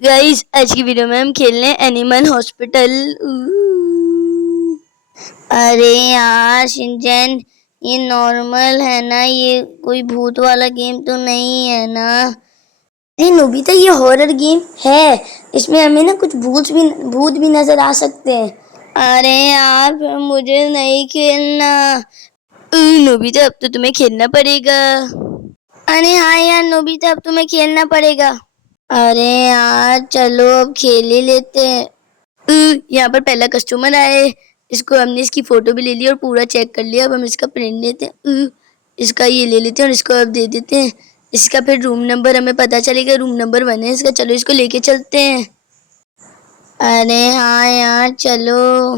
Guys आज की video में हम खेल रहे हैं एनिमल हॉस्पिटल। अरे यार शिनचैन, ये नॉर्मल है ना? ये कोई भूत वाला गेम तो नहीं है ना? नहीं नोबिता, ये हॉरर गेम है। इसमें हमें ना कुछ भूत भी नजर आ सकते हैं। अरे यार मुझे नहीं खेलना। नोबिता अब तो तुम्हें खेलना पड़ेगा। अरे हाँ यार नोबिता, अब तुम्हें खेलना पड़ेगा। अरे यार चलो अब खेल ही लेते हैं। यहाँ पर पहला कस्टमर आए। इसको हमने इसकी फोटो भी ले ली और पूरा चेक कर लिया। अब हम इसका प्रिंट लेते हैं। इसका ये ले लेते हैं और इसको अब दे देते हैं। इसका फिर रूम नंबर हमें पता चलेगा। रूम नंबर 1 है इसका। चलो इसको लेके चलते हैं। अरे हाँ यार चलो।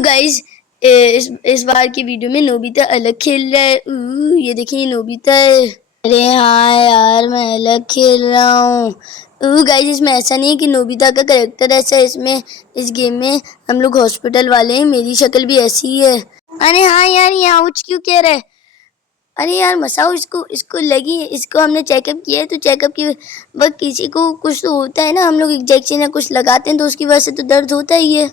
गाइस, इस बार की वीडियो में नोबिता अलग खेल रहा है। ये देखिए नोबिता है। अरे हाँ यार मैं अलग खेल रहा हूँ। गाइस, इसमें ऐसा नहीं है कि नोबिता का कैरेक्टर ऐसा है। इसमें इस गेम में हम लोग हॉस्पिटल वाले हैं। मेरी शक्ल भी ऐसी ही है। अरे हाँ यार, ये आउच क्यों कह रहा है? अरे यार मसाओ, इसको इसको लगी है। इसको हमने चेकअप किया है तो चेकअप की वक्त किसी को कुछ तो होता है ना। हम लोग इंजेक्शन या कुछ लगाते हैं तो उसकी वजह से तो दर्द होता ही है।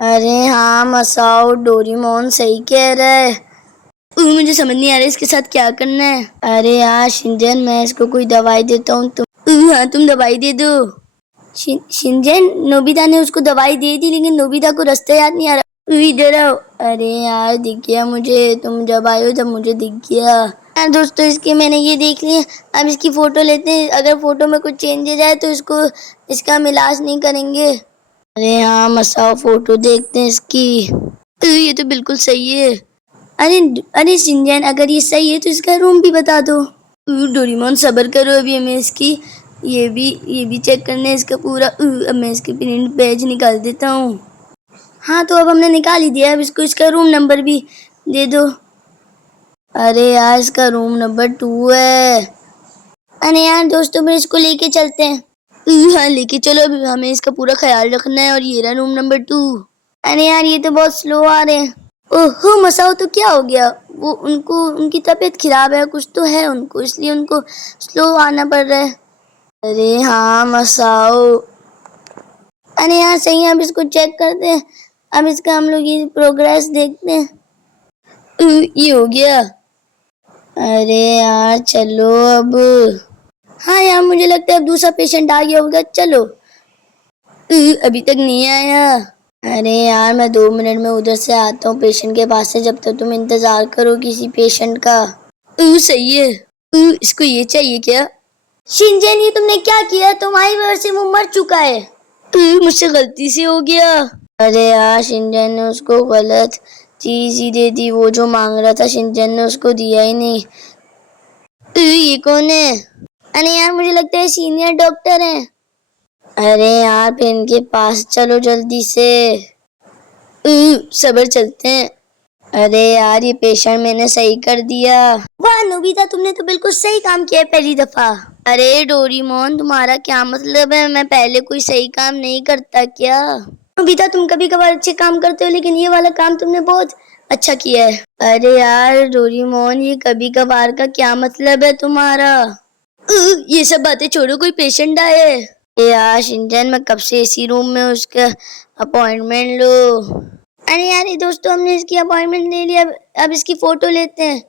अरे हाँ मसाओ, डोरेमोन सही कह रहा है। मुझे समझ नहीं आ रहा है इसके साथ क्या करना है। अरे यार शिनचैन, मैं इसको कोई दवाई देता हूँ। हाँ तुम दवाई दे दो। शिनचैन, नोबिता ने उसको दवाई दे दी लेकिन नोबिता को रास्ता याद नहीं आ रहा। इधर आओ। अरे यार दिख गया मुझे। तुम जब आए हो तब मुझे दिख गया। यार दोस्तों, इसके मैंने ये देख लिया। अब इसकी फोटो लेते हैं। अगर फोटो में कुछ चेंजेस आए तो इसका हम इलाज नहीं करेंगे। अरे हाँ मसाओ, फोटो देखते हैं इसकी। ये तो बिल्कुल सही है। अरे अरे शिनचैन, अगर ये सही है तो इसका रूम भी बता दो। डोरेमोन सब्र करो, अभी हमें इसकी ये भी चेक करना है इसका पूरा। अब मैं इसके प्रिंट पेज निकाल देता हूँ। हाँ तो अब हमने निकाल ही दिया। अब इसको इसका रूम नंबर भी दे दो। अरे यार इसका रूम नंबर 2 है। अरे यार दोस्तों, फिर इसको लेके चलते हैं। हाँ लेके चलो, अभी हमें इसका पूरा ख्याल रखना है। और ये रहा रूम नंबर 2। अरे यार ये तो बहुत स्लो आ रहे हैं। ओहो मसाओ, तो क्या हो गया? वो उनकी तबीयत खराब है, कुछ तो है उनको, इसलिए उनको स्लो आना पड़ रहा है। अरे हाँ मसाओ। अरे यार सही है, अब इसको चेक करते हैं। अब इसका हम लोग ये प्रोग्रेस देखते हैं। ये हो गया। अरे यार चलो अब। हाँ यार मुझे लगता है अब दूसरा पेशेंट आ गया होगा। चलो। अभी तक नहीं आया। अरे यार मैं 2 मिनट में उधर से आता हूँ पेशेंट के पास से। जब तक तुम इंतजार करो किसी पेशेंट का। सही है। इसको ये चाहिए क्या? शिनचैन, ये तुमने क्या किया? तुम्हारी वजह से वो मर चुका है। मुझसे गलती से हो गया। अरे यार शिनचैन ने उसको गलत चीज ही दे दी। वो जो मांग रहा था शिनचैन ने उसको दिया ही नहीं। ये कौन है? अरे यार मुझे लगता है सीनियर डॉक्टर है। अरे यार फिर इनके पास चलो जल्दी से। सबर चलते हैं। अरे यार ये पेशेंट मैंने सही कर दिया। वाह नोबिता, तुमने तो बिल्कुल सही काम किया है पहली दफा। अरे डोरेमोन, तुम्हारा क्या मतलब है? मैं पहले कोई सही काम नहीं करता क्या? नोबिता, तुम कभी कभार अच्छे काम करते हो लेकिन ये वाला काम तुमने बहुत अच्छा किया है। अरे यार डोरेमोन, ये कभी कभार का क्या मतलब है तुम्हारा? ये सब बातें छोड़ो, कोई पेशेंट आया है। यार शिनचैन, मैं कब से इसी रूम में उसका अपॉइंटमेंट लो। अरे यार ये दोस्तों, हमने इसकी अपॉइंटमेंट ले लिया। अब इसकी फोटो लेते हैं।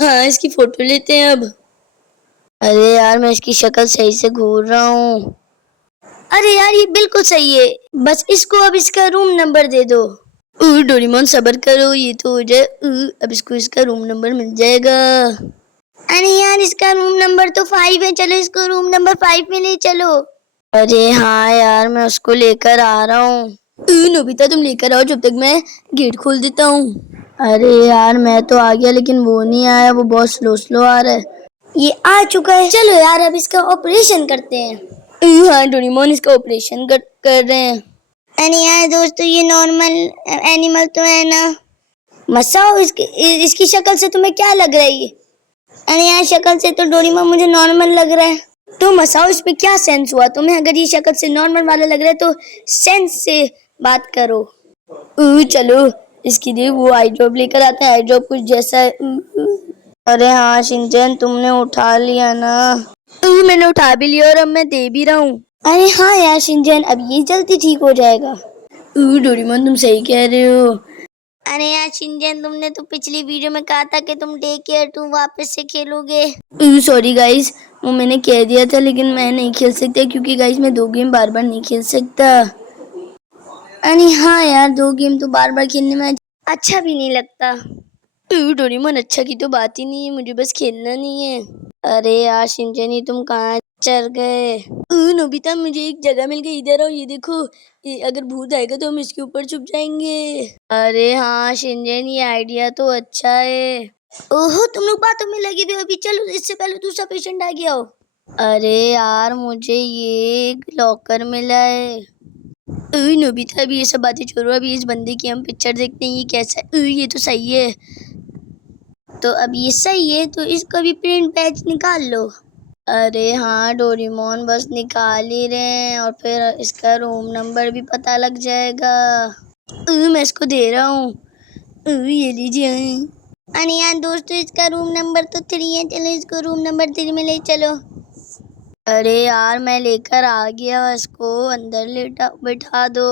हाँ इसकी फोटो लेते हैं अब। अरे यार मैं इसकी शक्ल सही से घूर रहा हूँ। अरे यार ये बिल्कुल सही है। बस इसको अब इसका रूम नंबर दे दो। डोरेमोन सब्र करो, ये तो हो जाए। अब इसको इसका रूम नंबर मिल जाएगा। अरे यार इसका रूम नंबर तो 5 है। चलो इसको रूम नंबर 5 में ले चलो। अरे हाँ यार मैं उसको लेकर आ रहा हूँ। नोबिता तुम लेकर आओ, जब तक मैं गेट खोल देता हूँ। अरे यार मैं तो आ गया लेकिन वो नहीं आया। वो बहुत स्लो स्लो आ रहा है। ये आ चुका है। चलो यार अब इसका ऑपरेशन करते हैं। हाँ डोरेमोन, इसका ऑपरेशन कर रहे हैं। अरे यार दोस्तों, ये नॉर्मल एनिमल तो है ना? मसाओ, इसकी शक्ल से तुम्हें क्या लग रहा है? अरे यार शक्ल से तो डोरेमोन मुझे नॉर्मल लग रहा है। तो मसाओ, इस पे क्या सेंस हुआ तुम्हें? अगर ये शक्ल से नॉर्मल वाला लग रहा है तो सेंस से बात करो। चलो इसके लिए वो आई ड्रॉप लेकर आते हैं। आई ड्रॉप कुछ जैसा है। अरे हाँ शिनचैन, तुमने उठा लिया ना? मैंने उठा भी लिया और अब मैं दे भी रहा हूँ। अरे हाँ यार शिनचैन, अब ये जल्दी ठीक हो जाएगा। डोरेमोन तुम सही कह रहे हो। अरे यार शिनचैन, तुमने तो पिछली वीडियो में कहा था कि तुम डे केयर 2 वापस से खेलोगे। सॉरी गाइस, वो मैंने कह दिया था, लेकिन मैं नहीं खेल सकता क्योंकि गाइस मैं 2 गेम बार बार नहीं खेल सकता। अरे हाँ यार, 2 गेम तो बार बार खेलने में अच्छा भी नहीं लगता। डोरेमोन अच्छा की तो बात ही नहीं है, मुझे बस खेलना नहीं है। अरे यार शिनचैन, तुम कहाँ चल गए? नोबिता, मुझे एक जगह मिल गई, इधर आओ, ये देखो। अगर भूत आएगा तो हम इसके ऊपर छुप जाएंगे। अरे हाँ शिनचैन, ये आइडिया तो अच्छा है। ओहो, तुम लोग बातों में लगे हुए हो, अभी चलो, इससे पहले दूसरा पेशेंट आ गया हो। अरे यार, मुझे ये लॉकर मिला है। नोबिता, अभी ये सब बातें छोड़ो, अभी इस बंदे की हम पिक्चर देखते हैं, ये कैसा है। ये तो सही है। तो अब ये सही है, तो इसका भी प्रिंट पैच निकाल लो। अरे हाँ डोरेमोन, बस निकाल ही रहे हैं और फिर इसका रूम नंबर भी पता लग जाएगा। मैं इसको दे रहा हूँ। ये लीजिए। अरे यार दोस्तों, इसका रूम नंबर तो 3 है, चलो इसको रूम नंबर 3 में ले चलो। अरे यार, मैं लेकर आ गया, इसको अंदर लेटा बिठा दो।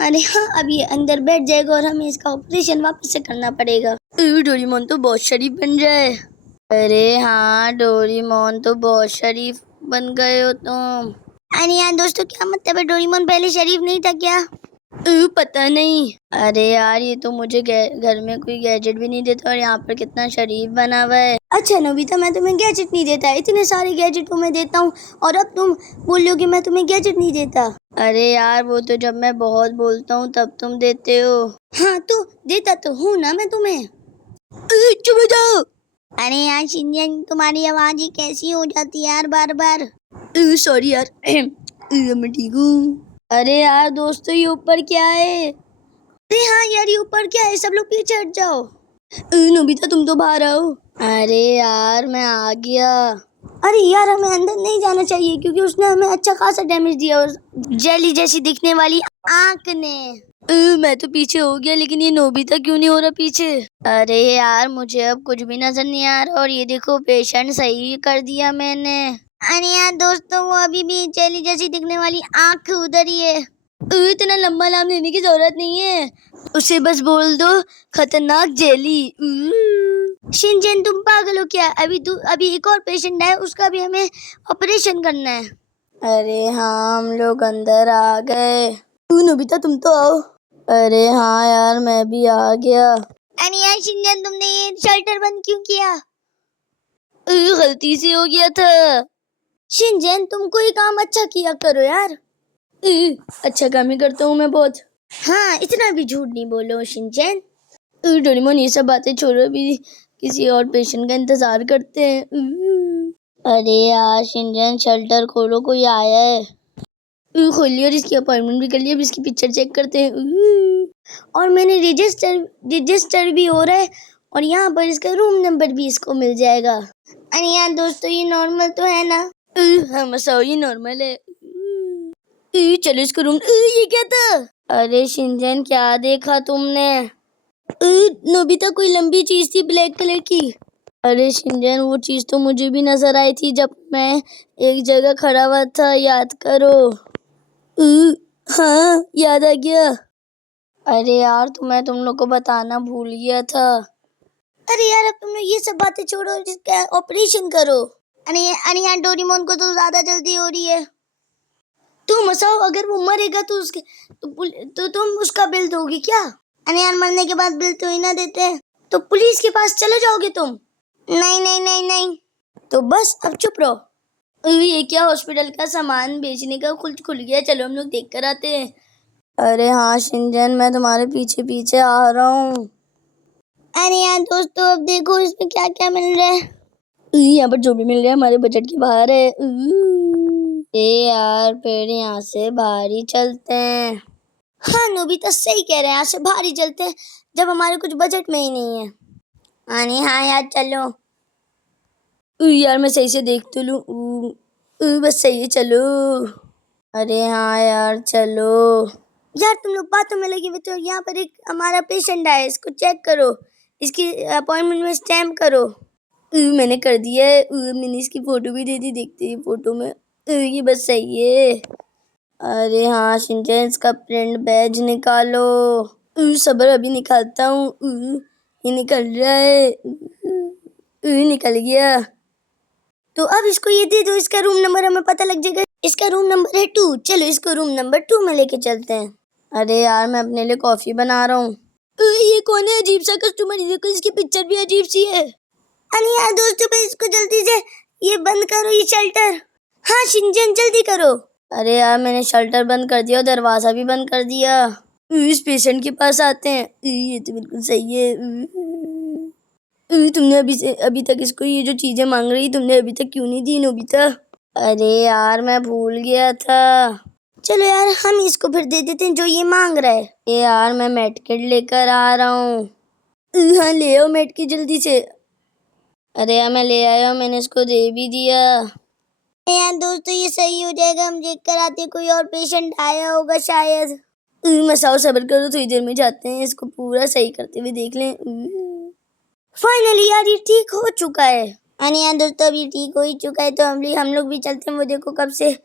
अरे हाँ, अब ये अंदर बैठ जाएगा और हमें इसका ऑपरेशन वापस से करना पड़ेगा। डोरेमोन तो बहुत शरीफ बन जाए। अरे हाँ डोरेमोन, तो बहुत शरीफ बन गए हो तुम। अरे यार दोस्तों, क्या मतलब है, डोरेमोन पहले शरीफ नहीं था क्या? पता नहीं। अरे यार, ये तो मुझे घर में कोई गैजेट भी नहीं देता और यहाँ पर कितना शरीफ बना हुआ है। अच्छा नोबिता, मैं तुम्हें गैजेट नहीं देता, इतने सारे गैजेट तुम्हें देता हूँ और अब तुम बोल रहे हो कि मैं तुम्हें गैजेट नहीं देता। अरे यार, वो तो जब मैं बहुत बोलता हूँ तब तुम देते हो। हाँ तो देता तो हूँ ना मैं तुम्हें। चुप हो जाओ। अरे यार शिनचैन, तुम्हारी आवाज ही कैसी हो जाती है यार बार बार। सॉरी यार। मैं ठीक हूँ। अरे यार दोस्तों, ये ऊपर क्या है? अरे हाँ यार, ये ऊपर क्या है? सब लोग पीछे हट जाओ। नोबिता, तुम तो बाहर आओ। अरे यार, मैं आ गया। अरे यार, हमें अंदर नहीं जाना चाहिए क्योंकि उसने हमें अच्छा खासा डैमेज दिया उस जेली जैसी दिखने वाली आंख ने। मैं तो पीछे हो गया, लेकिन ये नोबिता क्यों नहीं हो रहा पीछे? अरे यार, मुझे अब कुछ भी नजर नहीं आ रहा और ये देखो, पेशेंट सही कर दिया मैंने। अरे यार दोस्तों, वो अभी भी जेली जैसी दिखने वाली आंख उधर ही है। इतना लंबा नाम लेने की जरूरत नहीं है, उसे बस बोल दो खतरनाक जेली। शिनचैन, तुम पागल हो क्या? अभी एक और पेशेंट है, उसका भी हमें ऑपरेशन करना है। अरे हाँ, हम लोग अंदर आ गए। नोबिता, तुम तो आओ। अरे हाँ यार, मैं भी आ गया। अरे यार शिनचैन, तुमने ये शेल्टर बंद क्यों किया? गलती से हो गया था। शिनचैन, तुम कोई काम अच्छा किया करो यार। अच्छा काम ही करता हूँ मैं बहुत। हाँ, इतना भी झूठ नहीं बोलो शिनचैन। डोरेमोन, ये सब बातें छोड़ो, भी किसी और पेशेंट का इंतजार करते हैं। अरे यार शिनचैन, शेल्टर खोलो, कोई आया है। खोल लिया और इसकी अपॉइंटमेंट भी कर लिया, अब इसकी पिक्चर चेक करते हैं। और मैंने रजिस्टर भी हो रहा है और यहाँ पर इसका रूम नंबर भी इसको मिल जाएगा। अरे यार दोस्तों, ये नॉर्मल तो है ना? हाँ मसाओ, ये नॉर्मल है। चलो इसको रूम। ये क्या था? अरे शिनचैन, क्या देखा तुमने? नोबिता, कोई लंबी चीज थी ब्लैक कलर की। अरे शिनचैन, वो चीज तो मुझे भी नजर आई थी जब मैं एक जगह खड़ा हुआ था, याद करो। हाँ, याद आ गया। अरे यार, तो मैं तुम लोग को बताना भूल गया था। अरे यार, अब तुम लोग ये सब बातें छोड़ो, इसका ऑपरेशन करो। अरे यार, डोरेमोन को तो ज्यादा जल्दी हो रही है। तुम हंसाओ, अगर वो मरेगा तो तो तुम उसका बिल दोगी क्या? अरे यार, मरने के बाद बिल तो ही ना देते, तो पुलिस के पास चले जाओगे तुम। नहीं नहीं नहीं नहीं। तो बस अब चुप रहो। ये क्या, हॉस्पिटल का सामान बेचने का खुल गया, चलो हम लोग देख कर आते हैं। अरे हाँ शिनचैन, मैं तुम्हारे पीछे पीछे आ रहा हूँ। अरे यार दोस्तों, अब देखो इसमें क्या क्या मिल रहा है। यहाँ पर जो भी मिल रहा है हमारे बजट के बाहर है। यार, फिर यहाँ से बाहर ही चलते हैं। हाँ नोबिता, सही कह रहे हैं, यहाँ से बाहर ही चलते हैं जब हमारे कुछ बजट में ही नहीं है। अरे हाँ यार, चलो। यार, मैं सही से देख तो लूँ। बस सही है, चलो। अरे हाँ यार, चलो। यार, तुम लोग बातों में लगे हुए तो यहाँ पर एक हमारा पेशेंट आया है, इसको चेक करो, इसकी अपॉइंटमेंट में स्टैम्प करो। मैंने कर दिया है। मैंने इसकी फोटो भी दे दी, देखते ही फोटो में ये बस सही है। अरे हाँ शिनचैन, इसका प्रिंट बैज निकालो। सबर, अभी निकालता हूँ। ये निकल रहा है। निकल गया। तो अब इसको ये दे दो, इसका रूम नंबर हमें पता लग जाएगा। इसका रूम नंबर है 2। चलो इसको रूम नंबर 2 में लेके चलते हैं। अरे यार, मैं अपने लिए कॉफी बना रहा हूँ। ये कौन है? अजीब सा कस्टमर, देखो इसकी पिक्चर भी अजीब सी है। अरे यार दोस्तों, पे इसको जल्दी से ये बंद करो, ये शल्टर। हाँ शिनचैन, जल्दी करो। अरे यार, मैंने शल्टर बंद कर दिया और दरवाजा भी बंद कर दिया। इस पेशेंट के पास आते हैं। ये तो बिल्कुल सही है। तुमने अभी तक इसको ये जो चीजें मांग रही, तुमने अभी तक क्यों नहीं दी नोबिता? अरे यार, मैं भूल गया था। चलो यार, हम इसको फिर दे देते हैं जो ये मांग रहा है। ये यार, मैं मेडकिट लेकर आ रहा हूँ। हाँ ले आओ मेडकिट जल्दी से। अरे यार, मैं ले आया हूँ, मैंने इसको दे भी दिया। यार दोस्तों, ये सही हो जाएगा, हम देख कर आते, कोई और पेशेंट आया होगा शायद। मसाओ, सब्र करो, थोड़ी देर में जाते हैं, इसको पूरा सही करते हुए देख लें। फाइनली यार, ये ठीक हो चुका है। अरे यार दोस्तों, अब ये ठीक हो ही चुका है, तो हम लोग भी चलते हैं। वो देखो, कब से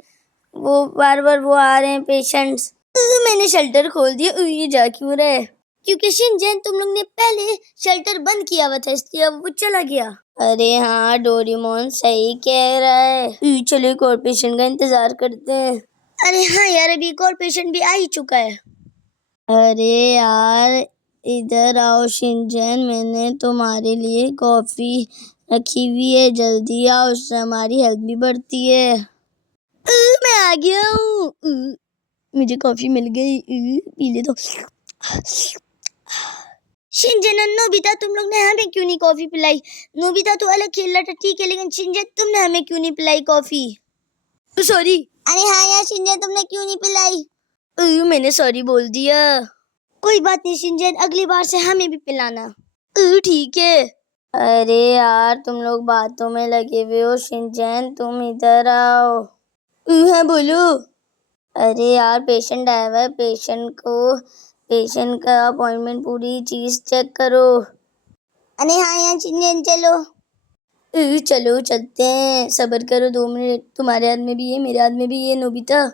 वो बार बार वो आ रहे हैं पेशेंट्स। मैंने शेल्टर खोल दिया। ये जा क्यों रहा है? क्योंकि शिनचैन, तुम लोग ने पहले शेल्टर बंद किया हुआ था, इसलिए अब वो चला गया। अरे हाँ, डोरेमोन सही कह रहा है। चलो एक और पेशेंट का इंतजार करते हैं। अरे हाँ यार, अभी एक और पेशेंट भी आ ही चुका है। अरे यार, इधर आओ शिनचैन, मैंने तुम्हारे लिए कॉफी रखी हुई है, जल्दी आओ, उससे हमारी हेल्थ भी बढ़ती है। मैं आ गया हूँ। मुझे कॉफी मिल गई। पी ले तो। शिनचैन और नोबिता, तुम लोग ने हमें क्यों नहीं कॉफी पिलाई? नोबिता तो अलग खेल रहा था, ठीक है, लेकिन शिनचैन, तुमने हमें क्यों नहीं पिलाई कॉफी? सॉरी। अरे हाँ यार शिनचैन, तुमने क्यों नहीं पिलाई? मैंने सॉरी बोल दिया। कोई बात नहीं शिनचैन, अगली बार से हमें भी पिलाना। ठीक है। अरे यार, तुम लोग बातों में लगे हुए हो। शिनचैन, तुम इधर आओ। हाँ बोलो। अरे यार, पेशेंट आया हुआ है, पेशेंट का अपॉइंटमेंट पूरी चीज चेक करो। अरे हाँ यार शिनचैन, चलो। चलो चलते हैं, सब्र करो 2 मिनट, तुम्हारे हाथ में भी है, मेरे हाथ में भी है नोबिता।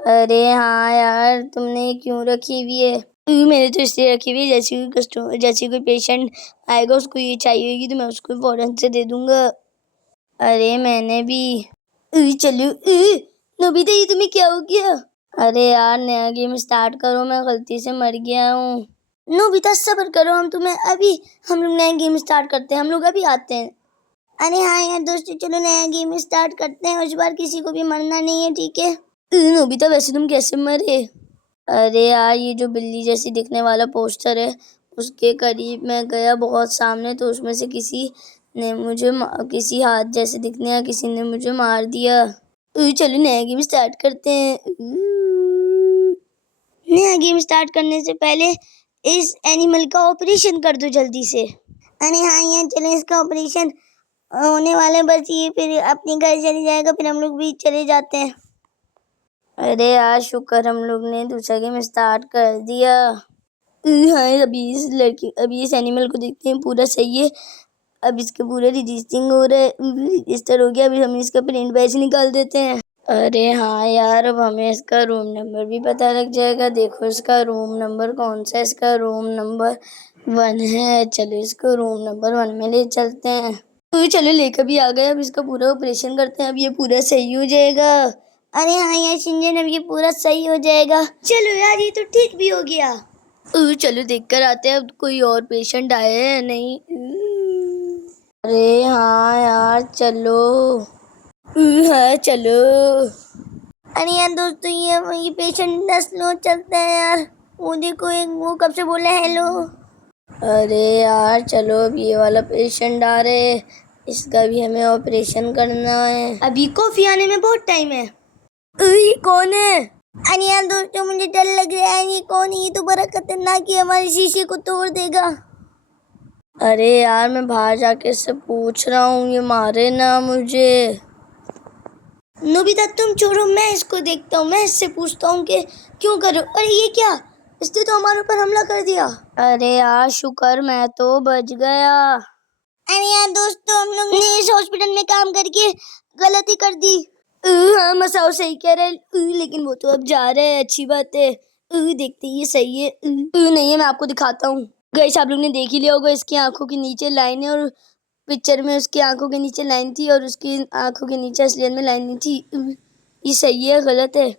अरे हाँ यार, तुमने ये क्यों रखी हुई है? मैंने तो इसलिए रखी हुई है, जैसे कोई पेशेंट आएगा, उसको ये चाहिए होगी, तो मैं उसको फौरन से दे दूंगा। अरे मैंने भी। चलो। नोबिता, ये तुम्हें क्या हो गया? अरे यार, नया गेम स्टार्ट करो, मैं गलती से मर गया हूँ। नोबिता सब्र करो, हम लोग नया गेम स्टार्ट करते हैं, हम लोग अभी आते हैं। अरे हाँ यार दोस्तों, चलो नया गेम स्टार्ट करते हैं, इस बार किसी को भी मरना नहीं है, ठीक है? नोबिता, वैसे तुम कैसे मरे? अरे यार, ये जो बिल्ली जैसी दिखने वाला पोस्टर है, उसके करीब मैं गया बहुत सामने, तो उसमें से किसी हाथ जैसे दिखने या किसी ने मुझे मार दिया। चलो नया गेम स्टार्ट करते हैं। नया गेम स्टार्ट करने से पहले इस एनिमल का ऑपरेशन कर दो जल्दी से। अरे हाँ यार, चलो इसका ऑपरेशन होने वाले, बस ये फिर अपने घर चले जाएगा, फिर हम लोग भी चले जाते हैं। अरे यार, शुक्र हम लोग ने दूसरा गेम स्टार्ट कर दिया। हाँ, अभी इस एनिमल को देखते हैं, पूरा सही है। अब इसके पूरे रजिस्टरिंग हो रहा है, रजिस्टर हो गया। अभी हम इसका प्रिंट बैच निकाल देते हैं। अरे हाँ यार, अब हमें इसका रूम नंबर भी पता लग जाएगा। देखो इसका रूम नंबर कौन सा है? इसका रूम नंबर 1 है। चलो इसको रूम नंबर 1 में ले चलते हैं। चलो लेकर भी आ गए, अब इसका पूरा ऑपरेशन करते हैं, अब ये पूरा सही हो जाएगा। अरे हाँ यार शिनचैन, अब ये पूरा सही हो जाएगा। चलो यार, ये तो ठीक भी हो गया। चलो देख कर आते हैं, अब कोई और पेशेंट आए हैं नहीं। अरे हाँ यार, चलो। हाँ चलो। अरे यार दोस्तों, ये पेशेंट ना स्लो चलता है यार। वो देखो, वो कब से बोला हेलो। अरे यार चलो, अब ये वाला पेशेंट आ रहे हैं, इसका भी हमें ऑपरेशन करना है। अभी कॉफी आने में बहुत टाइम है। ये कौन है? अरे यार दोस्तों, मुझे डर लग रहा है। ये कौन है? ये तो बड़ा खतरनाक है, हमारे शीशे को तोड़ देगा। अरे यार, मैं बाहर जाके इससे पूछ रहा हूँ, ये मारे ना मुझे। नोबिता तुम छोड़ो, मैं इसको देखता हूँ, मैं इससे पूछता हूँ कि क्यों करो। अरे ये क्या, इसने तो हमारे ऊपर हमला कर दिया। अरे यार शुक्र, मैं तो बच गया। अरे यार दोस्तों, हम लोग ने इस हॉस्पिटल में काम करके गलती कर दी। हाँ मसाओ सही कह रहे हैं, लेकिन वो तो अब जा रहे हैं, अच्छी बात है। देखते ही ये सही है। नहीं है, मैं आपको दिखाता हूँ। गाइस आप लोग ने देख ही लिया होगा, इसकी आंखों के नीचे लाइन है और पिक्चर में उसकी आंखों के नीचे लाइन थी और उसकी आंखों के नीचे असलियत में लाइन नहीं थी। ये सही है गलत है?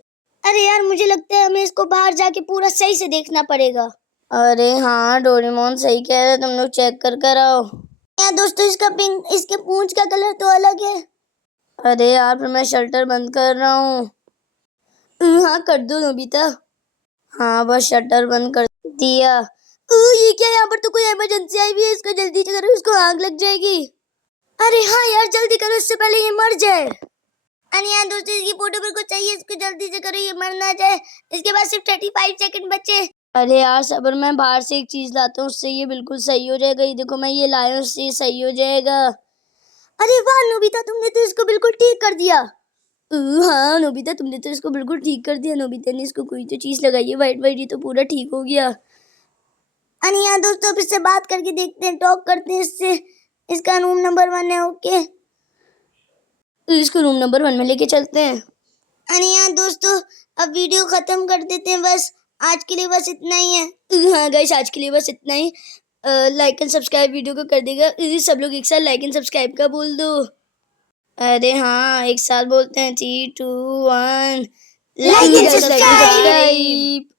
अरे यार मुझे लगता है हमें इसको बाहर जाके पूरा सही से देखना पड़ेगा। अरे हाँ डोरेमोन सही कह रहे, तुम लोग चेक कर कर आओ। यार दोस्तों, इसके पूंछ का कलर तो अलग है। अरे यार फिर मैं शटर बंद कर रहा हूँ। हाँ कर दो नोबिता। हाँ बस शटर बंद कर दिया। ये क्या, यहाँ पर तो कोई इमरजेंसी आई हुई है, इसको जल्दी से करो, इसको आग लग जाएगी। अरे हाँ यार जल्दी करो, इससे पहले ये मर जाए। अरे यार दोस्तों, इसकी फोटो मेरे को चाहिए, इसको जल्दी से करो, ये मर ना जाए। इसके बाद सिर्फ 35 सेकंड बचे। अरे यार सबर, मैं बाहर से एक चीज लाता हूँ, उससे ये बिल्कुल सही हो जाएगा। ये देखो मैं ये लाया हूँ, उससे ये सही हो जाएगा। अरे वाह नोबिता, तुमने तो इसको बिल्कुल ठीक कर दिया। हाँ नोबिता, तुमने तो इसको बिल्कुल ठीक कर दिया। नोबिता ने इसको कोई तो चीज लगाई है वाइट वाइट, ये तो पूरा ठीक हो गया। अरे यार दोस्तों, अब इससे बात करके देखते हैं, टॉक करते हैं इससे। इसका रूम नंबर 1 है, ओके। इसको रूम नंबर 1 में लेके चलते हैं। अरे यार दोस्तों, अब वीडियो खत्म कर देते हैं, बस आज के लिए बस इतना ही है। हाँ गाइस, आज के लिए बस इतना ही। लाइक एंड सब्सक्राइब वीडियो को कर देगा। सब लोग एक साथ लाइक एंड सब्सक्राइब का बोल दो। अरे हाँ एक साथ बोलते हैं, 3 2 1 लाइक एंड सब्सक्राइब।